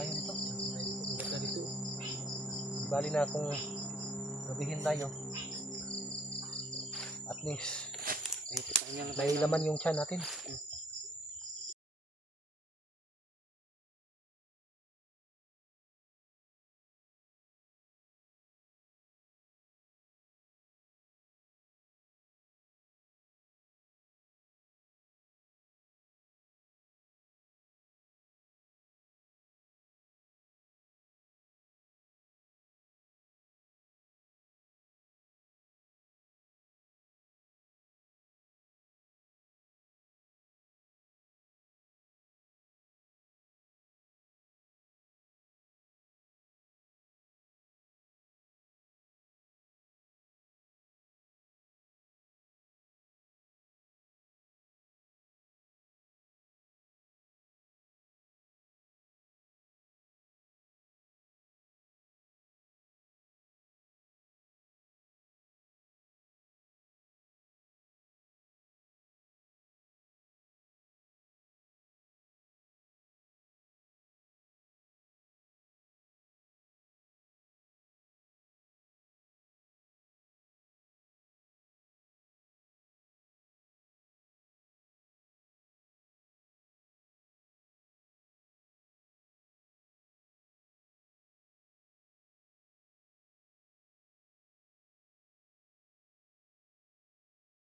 tayo dito. Maganda dito. Bali na kung gabihin tayo. At least may laman yung tiyan natin.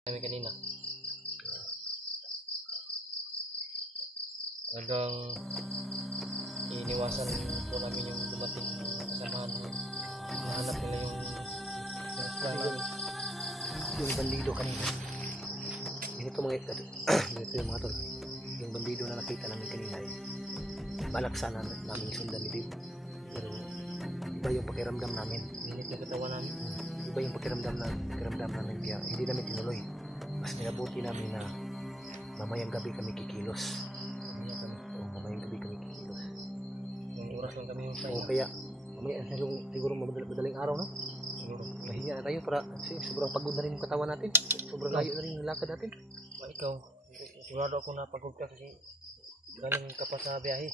Kami kanina. Hanggang iniwasan po namin yung dumating ng kasamahan mo. Nahanap nila Yung bandido kanina. Ganito ganito yung mga tol. Yung bandido na nakita namin kanina balak sana namin sundan ni Dave. Pero iba yung pakiramdam namin. Minit na katawan namin. Iba yung pakiramdam namin kaya hindi namin tinuloy. Mas nilabuti namin na mamayang gabi kami kikilos. Mamayang gabi kami kikilos. Yung oras lang kami yung tayo. Kaya mamaya siguro madaling araw, no? Siguro. Mahinga na tayo para kasi sobrang pagod na rin yung katawan natin. Sobrang layo na rin yung lakad natin. Ikaw, sigurado ako na pagod ka kasi galing ka pa sa biyahe.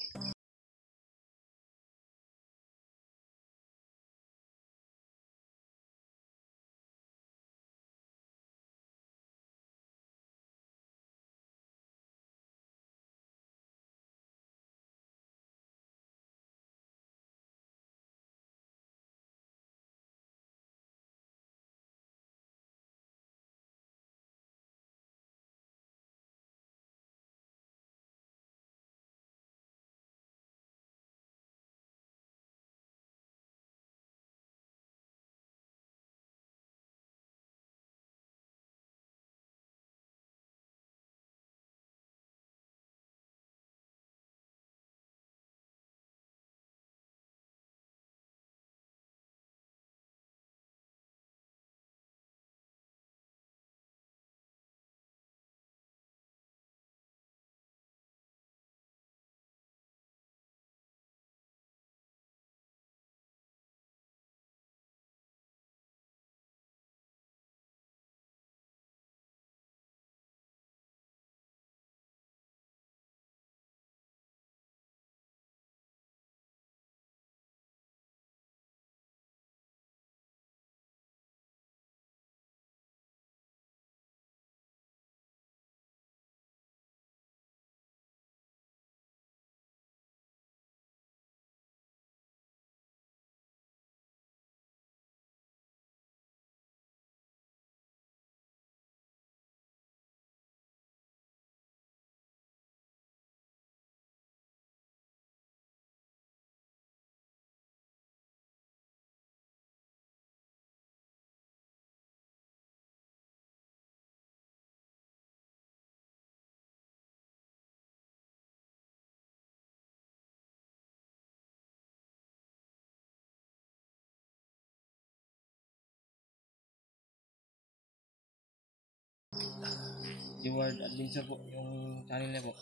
Reward Adventure po yung channel niya po.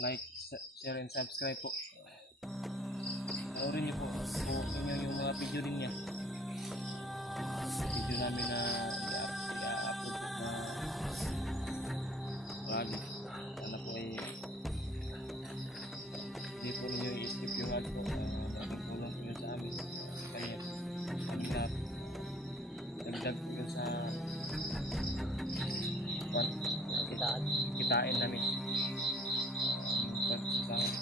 Like, share, and subscribe po. Panoorin niyo po yung mga video din niya. Video namin na i-upload po na vlog. Sana po ay hindi po ninyo ads po, malaking tulong po yun sa amin. Kaya kami lahat, dagdag po yun sa Kitaan. kitain namin. Pagsasahod.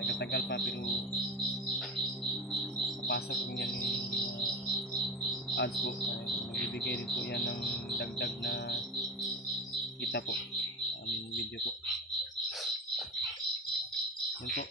Tagal-tagal pa pero papasok po yan yung ads po. Magbibigay rin po yan ng dagdag na kita po. Aming video po. Yun po.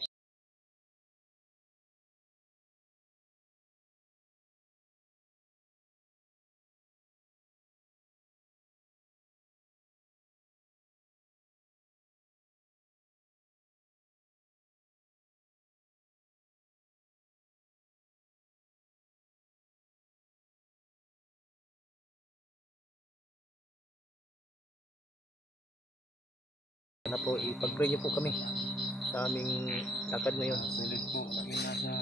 Na po, ipag-pray niyo po kami sa aming lakad ngayon. Sulit po kami nasa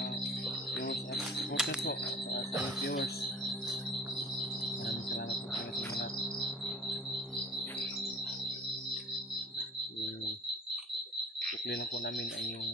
viewers at supporters po sa ating viewers. Maraming salamat po sa ating lahat. Yung tukli lang po namin ay yung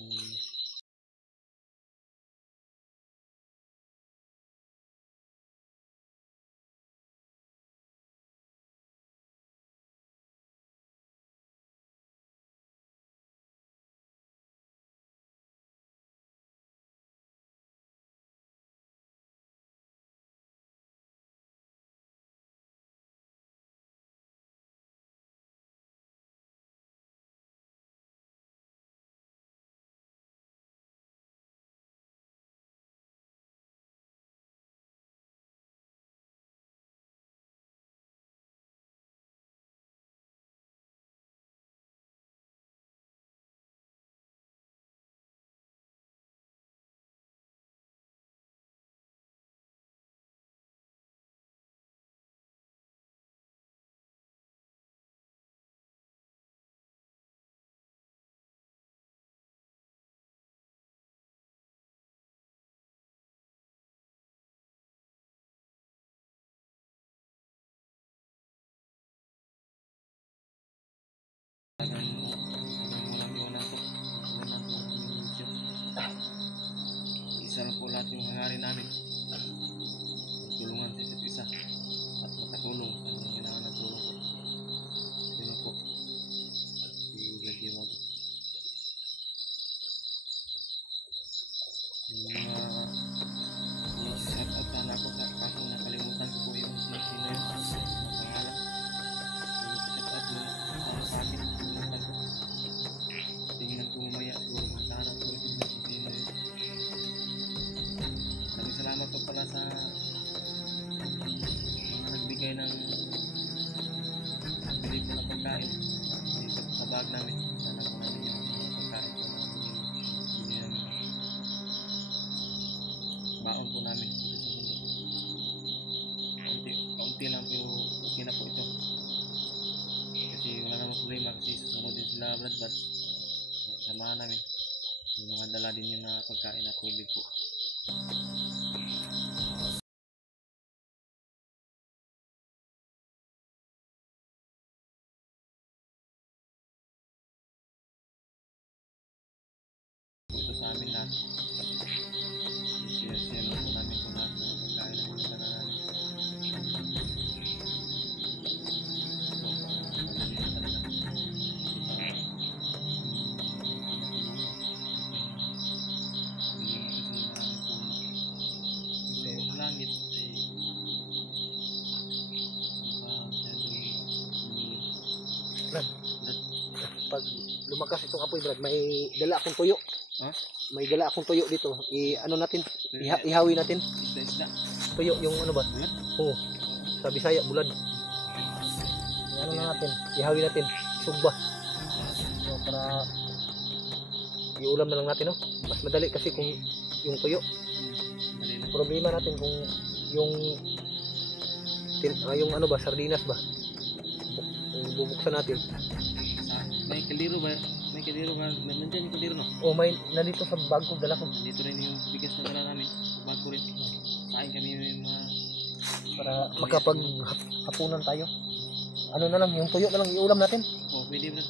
isa lang po lahat yung hangarin namin. Tulungan sa isa't isa at makatulong sa mga kailangan ng tulong po. Yun lang po. Si Gadya Wado. Yung mga shout out sana ako sa kaso nakalimutan ko po yung sino yun. Ang pangalan. Yung shout out mo para sa akin. Nakalimutan ko. Tingnan ko mamaya siguro kung sana po rin sino yun. Maraming salamat po pala sa mga nagbigay ng bili po ng pagkain dito sa bag namin. Sana po namin yung pagkain po na bili namin. Baon po namin dito sa bundok. Kaunti lang pero okay na po ito. Kasi wala namang problema kasi susunod din sila Brad. Samahan namin. Yung mga dala din yun na pagkain at tubig po. Ito sa amin lahat. Share lang po namin kung lahat ng pagkain na mga dala namin. Langit ay Brad, pag lumakas itong apoy, Brad, may dala akong tuyo. Ha? May dala akong tuyo dito. Ano natin? Ihawi natin. isda. Tuyo, yung ano ba? Bulat? Oo. Sa Bisaya, bulad. Ano na natin? Ihawi natin. Sugba. So, para iulam na lang natin, no? Mas madali kasi kung yung tuyo. Mali na. Problema natin kung yung yung ano ba, sardinas ba? Kung bubuksan natin. May kaliro ba? May kaliro ba? Nandiyan yung kaliro, no? O may nandito sa bag ko, dala ko. Nandito rin yung bigas na dala namin. Bago rin. Kain kami yung mga... Para makapag-hapunan tayo. Ano na lang, yung tuyo na lang iulam natin. Oh, pwede ba?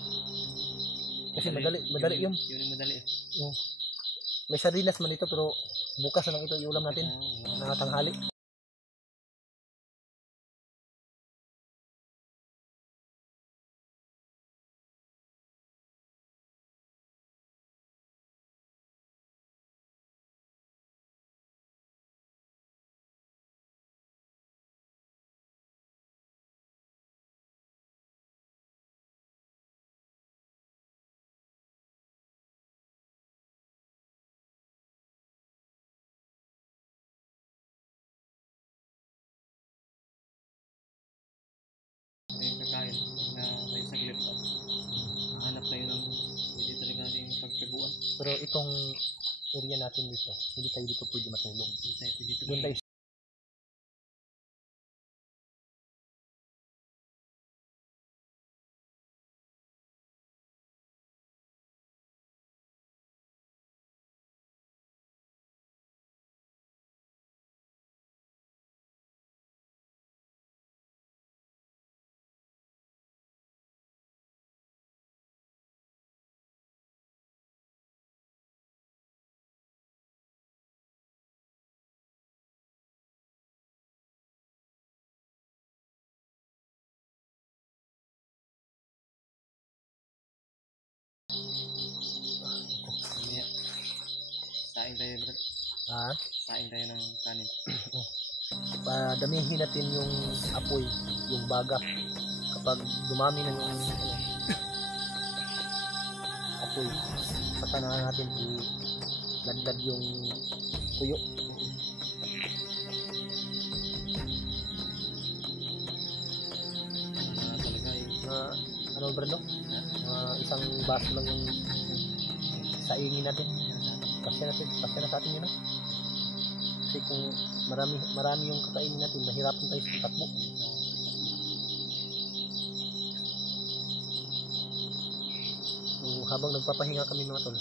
Kasi madali yun. Yun yung madali. Yung may sardinas man dito pero bukas na lang ito iulam natin na tanghali. May kakain na tayo saglit at hanap tayo ng pwede talaga natin pagkaguan. Pero itong area natin dito, hindi tayo dito pwede matulog. Hindi tayo pwede Doon tayo mamaya. Saing tayo bro. Saing tayo ng kanin. padamihin natin yung apoy, yung baga. Kapag dumami na yung apoy, saka na natin ilagdag yung tuyo. Talaga eh. Ano Brando? Isang baso lang yung saingin natin. Pasya na sa atin yun. Kasi kung marami yung kakainin natin, mahirapan tayo sa takbo. So, habang nagpapahinga kami mga tol,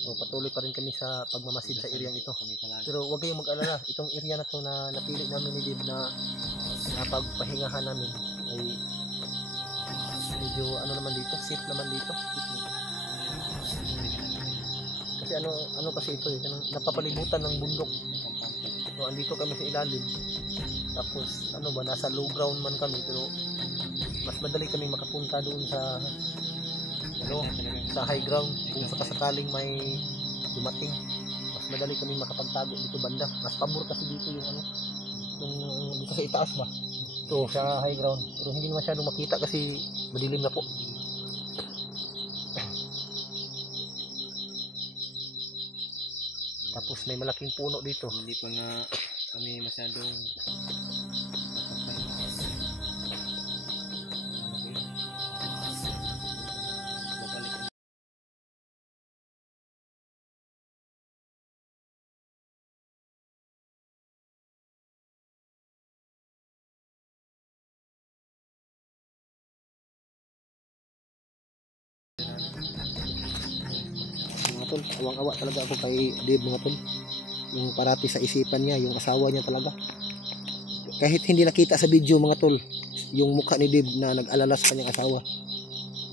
so, patuloy pa rin kami sa pagmamasid sa area ito. Pero huwag kayong mag-alala, itong area na to na napili namin ni Dib na pagpahingahan namin ay medyo ano naman dito, safe naman dito. Kasi ano kasi ito eh, napapalibutan ng bundok. So andito kami sa ilalim. Tapos nasa low ground man kami pero mas madali kami makapunta doon sa sa high ground kung sakasakaling may dumating. Mas madali kami makapagtago dito banda. Mas pabor kasi dito yung dito sa itaas ba. So sa high ground pero hindi masyadong makita kasi madilim na po. Tapos may malaking puno dito. Hindi pa na kami masyadong mga tol, awang-awa talaga ako kay Dave mga tol. Yung parati sa isipan niya, yung asawa niya talaga. Kahit hindi nakita sa video mga tol, yung mukha ni Dave na nag-alala sa kanyang asawa.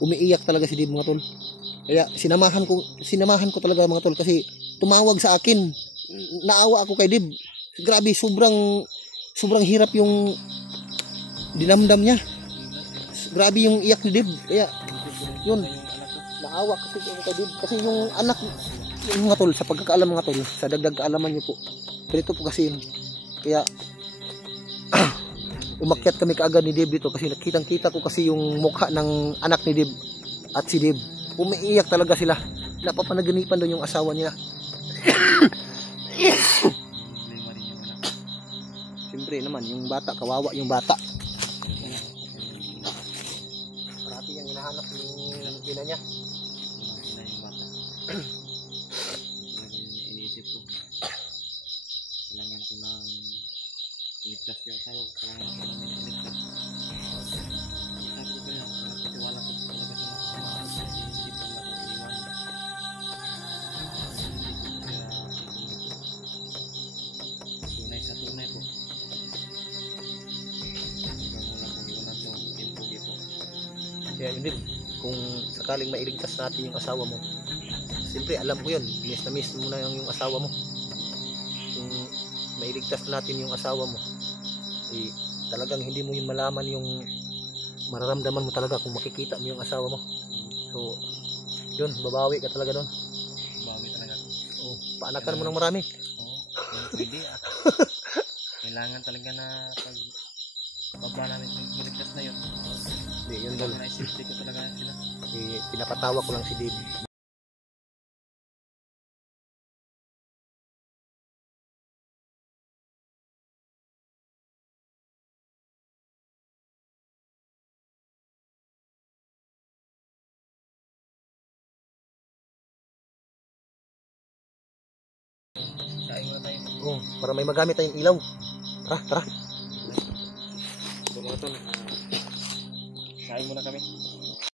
Umiiyak talaga si Dave mga tol. Kaya sinamahan ko talaga mga tol kasi tumawag sa akin. Naawa ako kay Dave. Grabe, sobrang hirap yung dinamdam niya. Grabe yung iyak ni Dave. Kaya yun, naawa kasi yung kay Dave. Kasi yung anak yung mga tol, sa pagkakaalam mga tol, sa dagdag kaalaman niyo po, ganito po kasi yun. Kaya umakyat kami kaagad ni Dave dito kasi nakitang-kita ko kasi yung mukha ng anak ni Dave at si Dave. Umiiyak talaga sila. Napapanaganipan doon yung asawa niya. Siyempre naman, yung bata, kawawa yung bata. Parati yung hinahanap yung ina niya. yung bata. Iniisip ko. Kailangan ko ng iligtas yung asawa ko. Kailangan ko ng iligtas. Sabi ko kaya, nakatiwala ko talaga sa mga kasama. Inisip ko lang ako iwan. Tunay sa tunay po. Hanggang wala kong iwanan sa timpugi po. Kaya yun din, kung sakaling mailigtas natin yung asawa mo, siyempre alam ko yun, miss na miss mo na yung asawa mo. Kung mailigtas natin yung asawa mo, eh, talagang hindi mo yung malaman yung mararamdaman mo talaga kung makikita mo yung asawa mo. So, yun, babawi ka talaga doon. Bawi talaga. Oh, paanakan mo ng marami. Oo, hindi ah. Kailangan talaga na pag baba namin yung buligtas na yun. Hindi, yun dol. Naisipti ko talaga sila. Eh, pinapatawa ko lang si Dave. Kain muna tayo. Oh, para may magamit tayong ilaw. Tara, tara. So mga tol, kain muna kami.